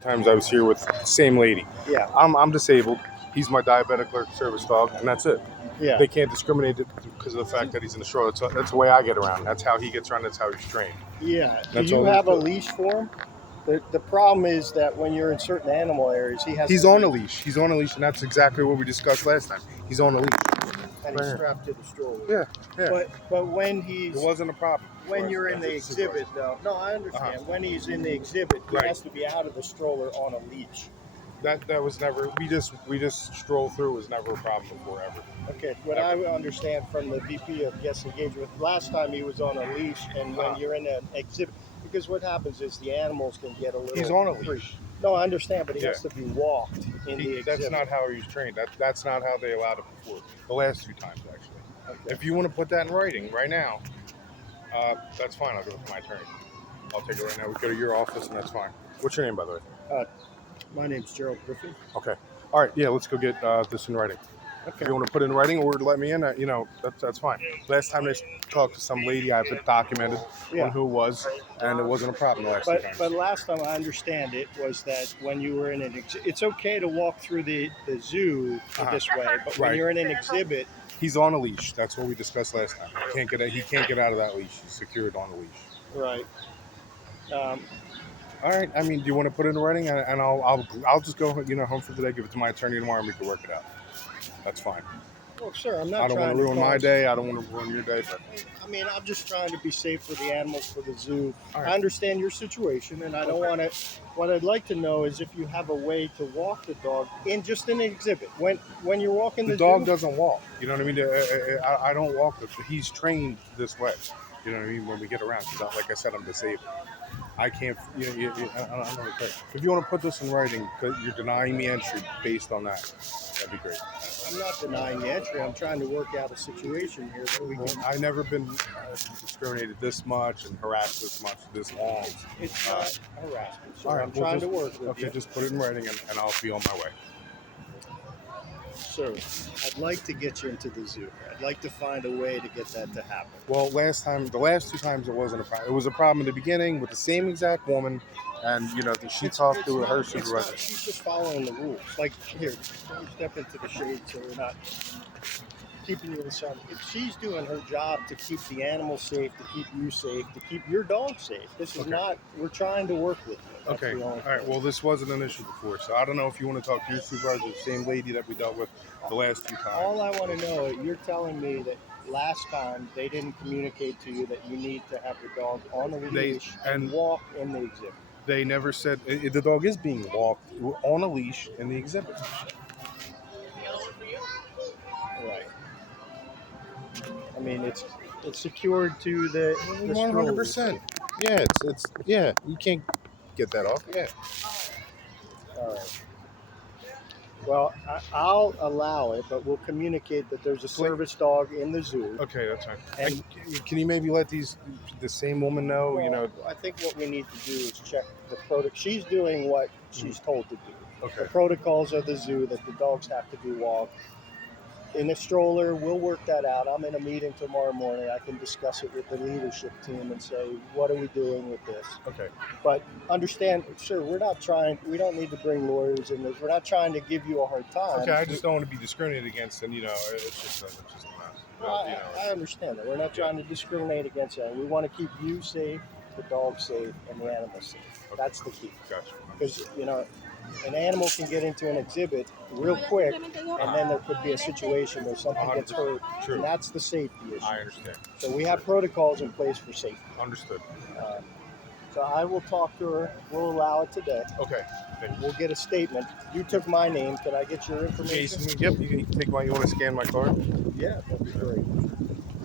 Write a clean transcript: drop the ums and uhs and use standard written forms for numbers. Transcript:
Times I was here with the same lady. Yeah. I'm disabled. He's my Diabetic Alert Service Dog, and that's it. Yeah. They can't discriminate because of the fact that he's in the stroller. That's the way I get around. That's how he gets around. That's how he's trained. Yeah. Do That's you all have a there's to it. leash for him? The problem is that when you're in certain animal areas, He's on a leash. He's on a leash, and that's exactly what we discussed last time. He's on a leash. and he's strapped to the stroller. Yeah. But when he's It wasn't a problem. when you're in the exhibit, though. No, I understand. When he's in the exhibit, he has to be out of the stroller on a leash. That was never. We just stroll through. Was never a problem before ever. Okay. What I understand from the VP of guest engagement, last time he was on a leash, and when you're in an exhibit, because what happens is the animals can get a little. He's on a leash. Free. No, I understand, but he has to be walked in the exhibit. That's not how he's trained. That's not how they allowed it before. The last 2 times, actually. Okay. If you want to put that in writing right now, that's fine. I'll give it to my attorney. I'll take it right now. We go to your office, and that's fine. What's your name, by the way? My name's Gerald Griffin. Okay. All right. Yeah, let's go get this in writing. Okay. If you want to put it in writing or let me in, that's fine. Last time they talked to some lady, I have it documented on who it was, and it wasn't a problem the last time. But last time I understand it was that when you were in an it's okay to walk through the zoo this way, but when you're in an exhibit, he's on a leash. That's what we discussed last time. He can't get out of that leash. He's secured on a leash. Right. All right. I mean, do you want to put it in writing, and I'll just go home for the day, give it to my attorney tomorrow, and we can work it out. That's fine. Well, sir, I'm not. I don't want to ruin my day. I don't want to ruin your day. But I mean, I'm just trying to be safe for the animals, for the zoo. Right. I understand your situation, and I don't want to. What I'd like to know is if you have a way to walk the dog in just an exhibit. When you're walking the dog zoo, doesn't walk. You know what I mean? I don't walk. He's trained this way. You know what I mean? When we get around, because like I said, I'm disabled. I can't. I don't know. If you want to put this in writing, because you're denying me entry based on that, that'd be great. I'm not denying the entry. I'm trying to work out a situation here that we can. I've never been discriminated this much and harassed this much this long. It's not harassment. So all right, I'm trying to work with you. Okay, just put it in writing, and I'll be on my way. Sir, I'd like to get you into the zoo. I'd like to find a way to get that to happen. Well, the last 2 times it wasn't a problem. It was a problem in the beginning with the same exact woman, and she talked to her supervisor. She's just following the rules. Like here, step into the shade so we're not keeping you in the sun. She's doing her job to keep the animals safe, to keep you safe, to keep your dog safe. This is not. We're trying to work with you. That's okay. All right. Well, this wasn't an issue before, so I don't know if you want to talk to your supervisor, the same lady that we dealt with the last 2 times. All I want to know, you're telling me that last time they didn't communicate to you that you need to have the dog on a leash and walk in the exhibit. They never said the dog is being walked on a leash in the exhibit. Right. I mean, it's secured to the 100%. Yeah, you can't get that off. Yeah. All right. Well, I'll allow it, but we'll communicate that there's a service dog in the zoo. Okay, that's fine. And can you maybe let the same woman know? Well, I think what we need to do is check the protocol. She's doing what she's told to do. Okay. The protocols of the zoo that the dogs have to be walked in a stroller. We'll work that out. I'm in a meeting tomorrow morning. I can discuss it with the leadership team and say, what are we doing with this? Okay. But understand, sir, we don't need to bring lawyers in this. We're not trying to give you a hard time. Okay, I just don't want to be discriminated against, and it's just a mess. Well, I understand that. We're not trying to discriminate against that. We want to keep you safe, the dog safe, and the animal safe. Okay. That's the key. Gotcha. Because, an animal can get into an exhibit real quick, and then there could be a situation where something gets hurt. True. And that's the safety issue. I understand. So we have protocols in place for safety. Understood. So I will talk to her. We'll allow it today. Okay. We'll get a statement. You took my name. Can I get your information? Yep. You can take you want to scan my card? Yeah, that'd be great.